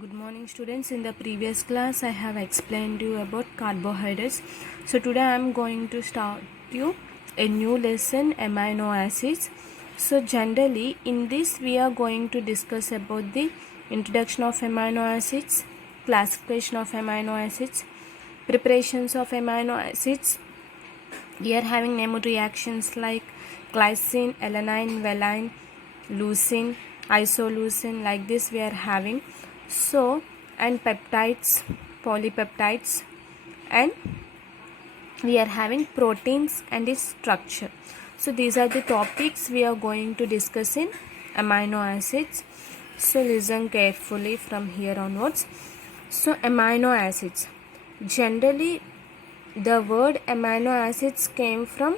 Good morning students. In the previous class I have explained you about carbohydrates. So today I am going to start you a new lesson, amino acids. So generally in this we are going to discuss about the introduction of amino acids, classification of amino acids, preparations of amino acids. We are having name reactions like glycine, alanine, valine, leucine, isoleucine, like this we are having. So, and peptides, polypeptides, and we are having proteins and its structure. So these are the topics we are going to discuss in amino acids. So listen carefully from here onwards. So amino acids, generally the word amino acids came from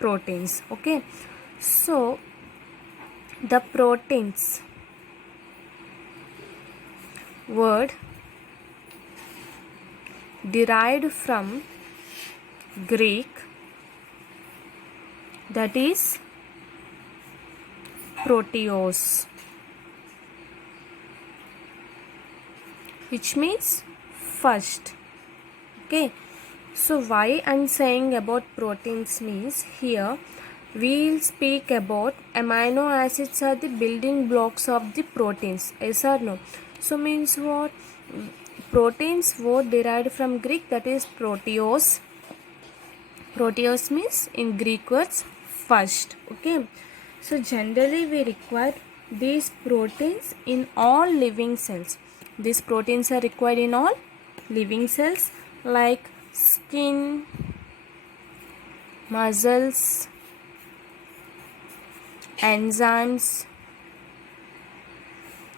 proteins. Okay, so the proteins word derived from Greek, that is proteos, which means first. Okay, so why I'm saying about proteins means here we'll speak about amino acids are the building blocks of the proteins. Yes or no? So means what? Proteins word derived from Greek, that is proteos. Proteos means in Greek words first. Okay, so generally we require these proteins in all living cells. These proteins are required in all living cells like skin, muscles, enzymes,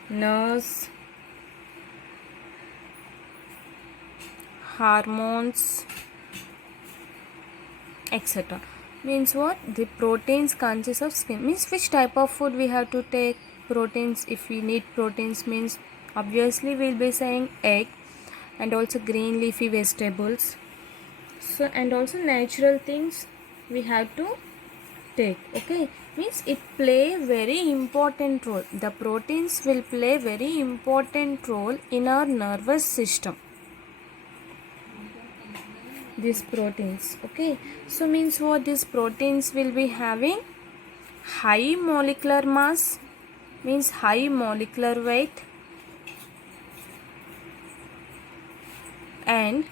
nerves, hormones, etc. Means what? The proteins consist of skin. Means which type of food we have to take proteins. If we need proteins means obviously we'll be saying egg and also green leafy vegetables. So and also natural things we have to take. Okay, means it play very important role. The proteins will play very important role in our nervous system. These proteins. Okay, so means what? These proteins will be having high molecular mass, means high molecular weight, and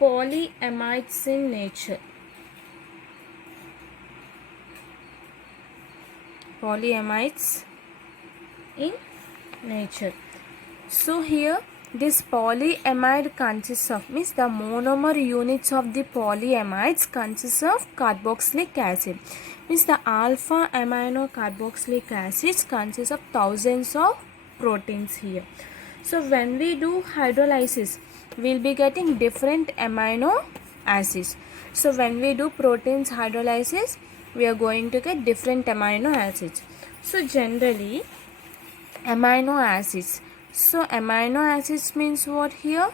polyamides in nature. Polyamides in nature. So here this polyamide consists of, means the monomer units of the polyamides consists of carboxylic acid. Means the alpha amino carboxylic acids consists of thousands of proteins here. So when we do hydrolysis, we will be getting different amino acids. So when we do proteins hydrolysis, we are going to get different amino acids. So generally amino acids. So amino acids means what here?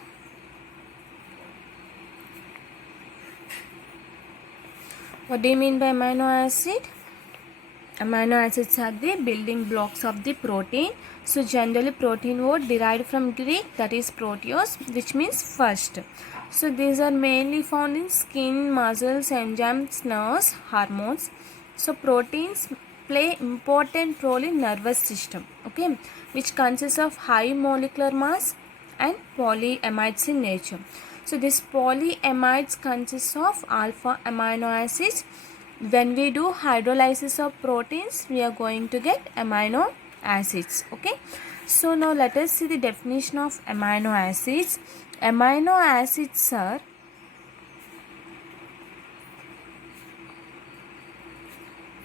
What do you mean by amino acid? Amino acids are the building blocks of the protein. So generally protein word derived from Greek, that is proteos, which means first. So these are mainly found in skin, muscles, enzymes, nerves, hormones. So proteins play important role in nervous system. Okay, which consists of high molecular mass and polyamides in nature. So this polyamides consists of alpha amino acids. When we do hydrolysis of proteins, we are going to get amino acids. Okay, so now let us see the definition of amino acids. Amino acids are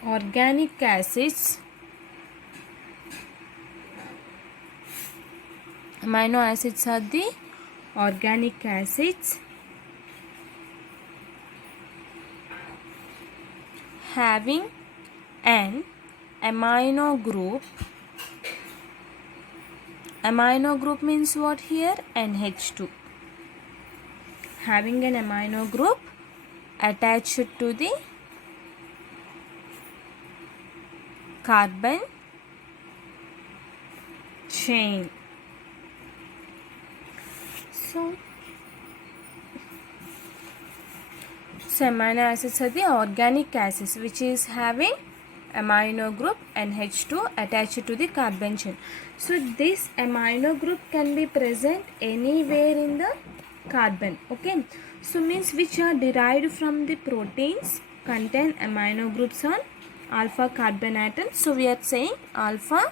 organic acids. Amino acids are the organic acids having an amino group. Amino group means what here? NH2. Having an amino group attached to the carbon chain. So amino acids are the organic acids which is having amino group NH2 attached to the carbon chain. So this amino group can be present anywhere in the carbon. Okay. So means which are derived from the proteins contain amino groups on alpha carbon atoms. So we are saying alpha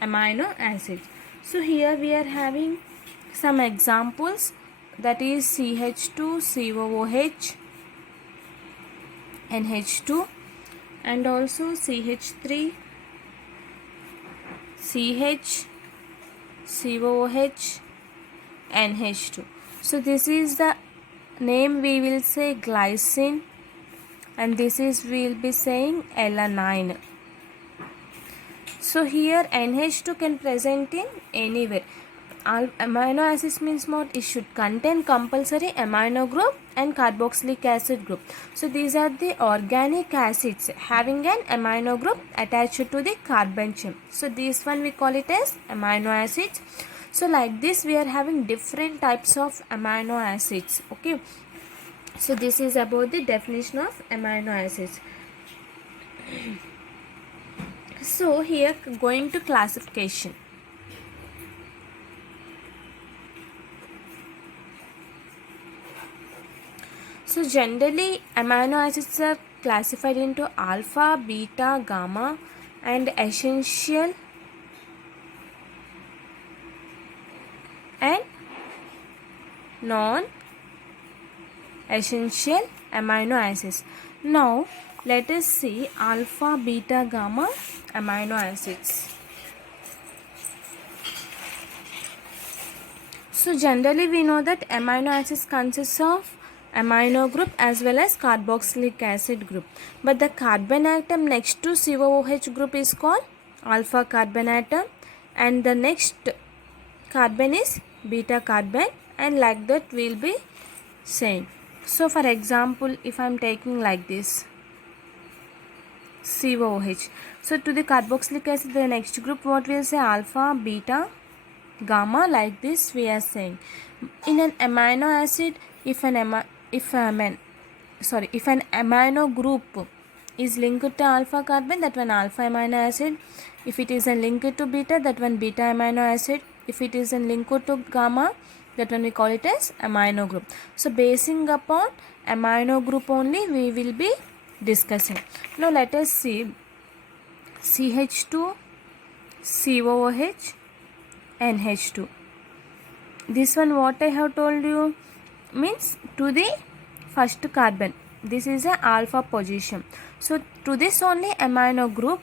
amino acids. So here we are having some examples, that is CH2, COOH, NH2, and also CH3, CH, COOH, NH2. So this is the name we will say glycine, and this is we will be saying alanine. So here NH2 can present in anywhere. Amino acids means what? It should contain compulsory amino group and carboxylic acid group. So these are the organic acids having an amino group attached to the carbon chain. So this one we call it as amino acids. So like this we are having different types of amino acids. Okay. So this is about the definition of amino acids. So here going to classification. So generally amino acids are classified into alpha, beta, gamma and essential and non-essential amino acids. Now let us see alpha, beta, gamma amino acids. So generally we know that amino acids consists of amino group as well as carboxylic acid group, but the carbon atom next to COOH group is called alpha carbon atom, and the next carbon is beta carbon, and like that we will be saying. So for example, if I am taking like this COOH, so to the carboxylic acid the next group what we will say alpha, beta, gamma, like this we are saying. In an amino acid, if an amino group is linked to alpha carbon, that one alpha amino acid. If it is linked to beta, that one beta amino acid. If it is linked to gamma, that one we call it as amino group. So basing upon amino group only we will be discussing. Now let us see CH2, COOH, NH2. This one what I have told you means to the first carbon. This is a alpha position. So to this only amino group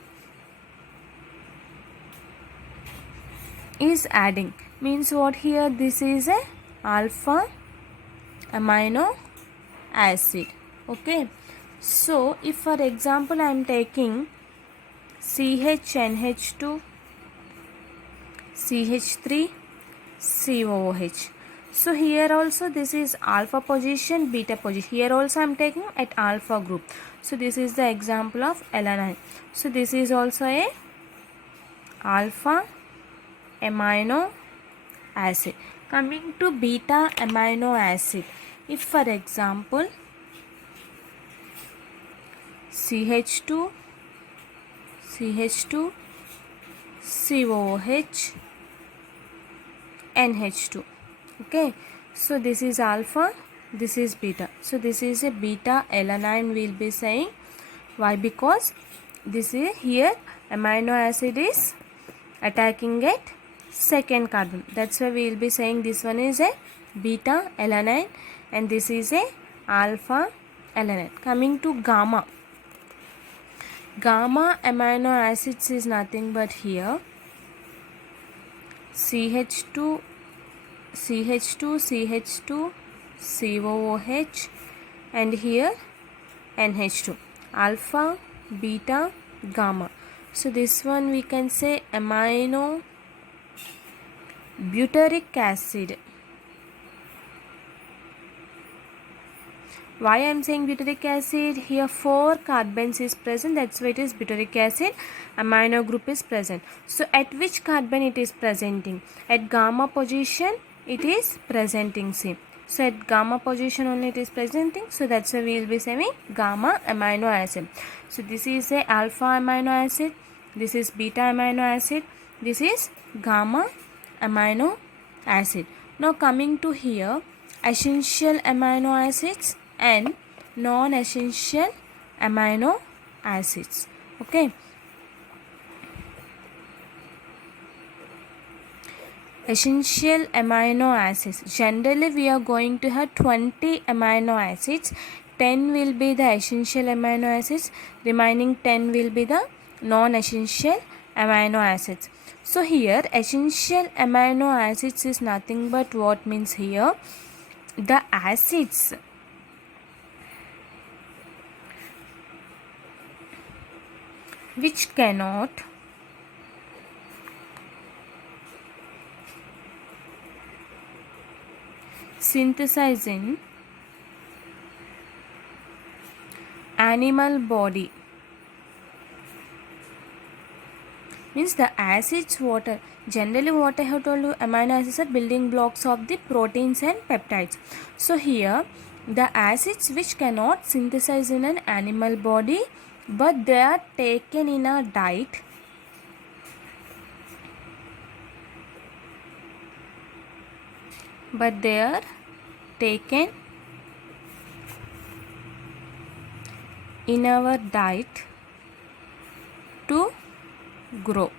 is adding. Means what here? This is a alpha amino acid. Okay. So if for example I am taking CHNH2, CH3, COOH. So here also this is alpha position, beta position. Here also I am taking at alpha group. So this is the example of alanine. So this is also a alpha amino acid. Coming to beta amino acid. If for example CH2, COOH, NH2. Okay, so this is alpha, this is beta. So this is a beta alanine we will be saying. Why? Because this is here amino acid is attacking at second carbon. That's why we will be saying this one is a beta alanine and this is a alpha alanine. Coming to gamma. Gamma amino acids is nothing but here CH2, COOH and here NH2. Alpha, beta, gamma. So this one we can say amino butyric acid. Why I am saying butyric acid? Here 4 carbons is present, that's why it is butyric acid. Amino group is present. So at which carbon it is presenting? At gamma position it is presenting C. So at gamma position only it is presenting. So that's why we will be saying gamma amino acid. So this is a alpha amino acid. This is beta amino acid. This is gamma amino acid. Now coming to here, essential amino acids and non-essential amino acids. Okay. Essential amino acids. Generally we are going to have 20 amino acids. 10 will be the essential amino acids. Remaining 10 will be the non-essential amino acids. So here essential amino acids is nothing but what means here the acids which cannot synthesize in animal body. Means the acids water. Generally what I have told you, amino acids are building blocks of the proteins and peptides. So here the acids which cannot synthesize in an animal body but they are taken in a diet. But they are taken in our diet to grow.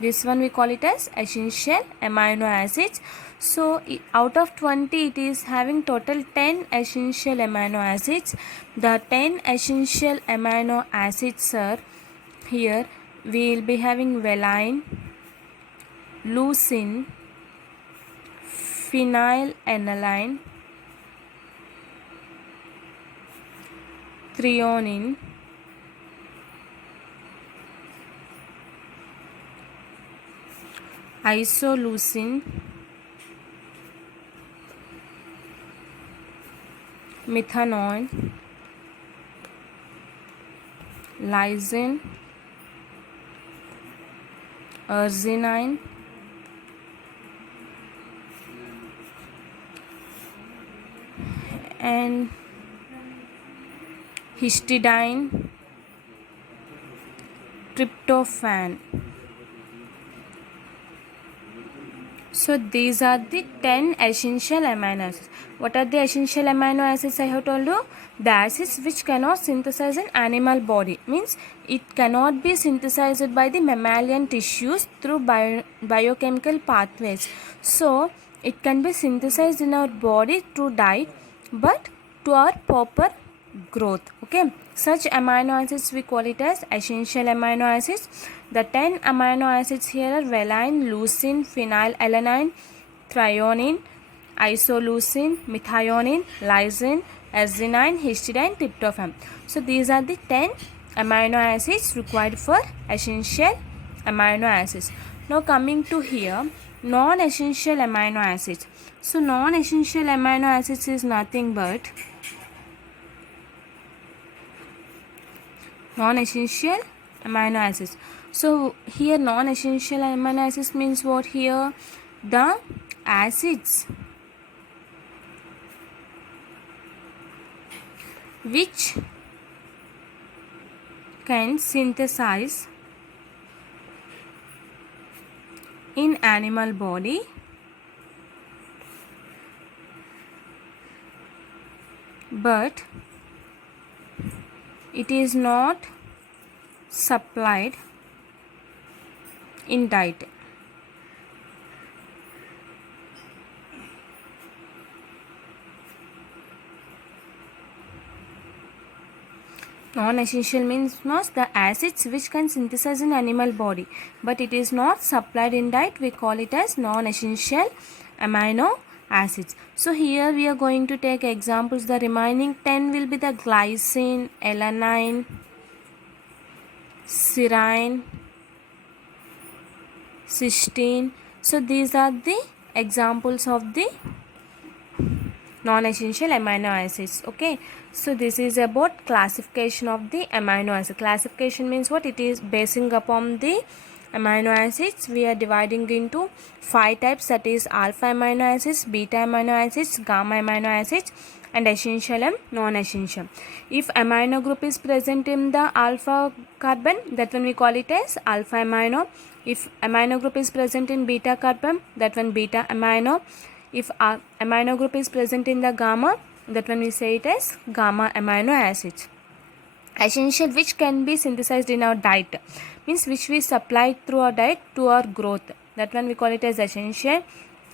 This one we call it as essential amino acids. So out of 20 it is having total 10 essential amino acids. The 10 essential amino acids are here. We will be having valine, leucine, phenylalanine, threonine, isoleucine, methanoin, lysine, arginine, and histidine, tryptophan. So these are the 10 essential amino acids. What are the essential amino acids I have told you? The acids which cannot synthesize in animal body. Means it cannot be synthesized by the mammalian tissues through biochemical pathways. So it can be synthesized in our body through diet but to our proper growth. Okay, such amino acids we call it as essential amino acids. The 10 amino acids here are valine, leucine, phenylalanine, threonine, isoleucine, methionine, lysine, arginine, histidine, tryptophan. So these are the 10 amino acids required for essential amino acids. Now coming to here, non-essential amino acids. So non-essential amino acids is nothing but non-essential amino acids. So here non-essential amino acids means what here? The acids which can synthesize in animal body but it is not supplied in diet. Non-essential means the acids which can synthesize in animal body but it is not supplied in diet. We call it as non-essential amino acids. So here we are going to take examples. The remaining 10 will be the glycine, alanine, serine, cysteine. So these are the examples of the non-essential amino acids. Okay, so this is about classification of the amino acid. Classification means what? It is basing upon the amino acids we are dividing into 5 types, that is alpha amino acids, beta amino acids, gamma amino acids, and essential and non-essential. If amino group is present in the alpha carbon, that one we call it as alpha amino. If amino group is present in beta carbon, that one beta amino. If amino group is present in the gamma, that one we say it as gamma amino acids. Essential, which can be synthesized in our diet, means which we supply through our diet to our growth, that one we call it as essential.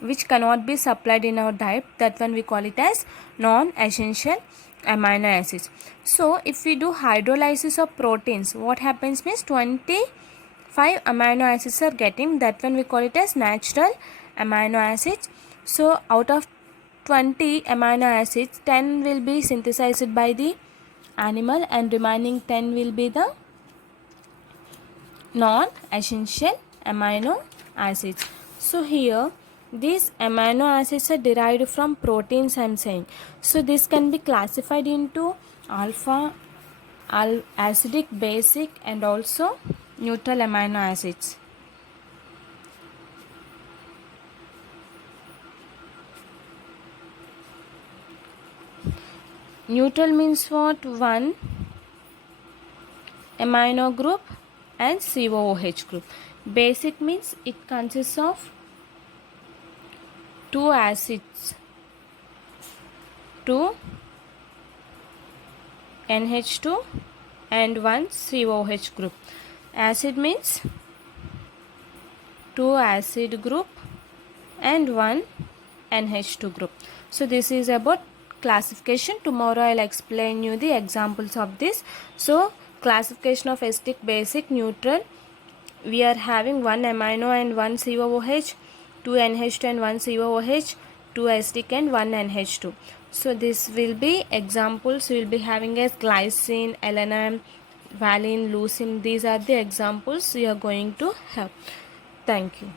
Which cannot be supplied in our diet, that one we call it as non-essential amino acids. So if we do hydrolysis of proteins, what happens means 25 amino acids are getting, that one we call it as natural amino acids. So out of 20 amino acids, 10 will be synthesized by the animal and remaining 10 will be the non-essential amino acids. So here these amino acids are derived from proteins, I am saying. So this can be classified into alpha, acidic, basic, and also neutral amino acids. Neutral means what? One amino group and COOH group. Basic means it consists of 2 acids, 2 NH2 and 1 COOH group. Acid means 2 acid group and 1 NH2 group. So this is about classification. Tomorrow I'll explain you the examples of this. So classification of acidic, basic, neutral. We are having 1 amino and 1 COOH, 2 NH2 and 1 COOH, 2 acidic and 1 NH2. So this will be examples. We will be having as glycine, alanine, valine, leucine. These are the examples we are going to have. Thank you.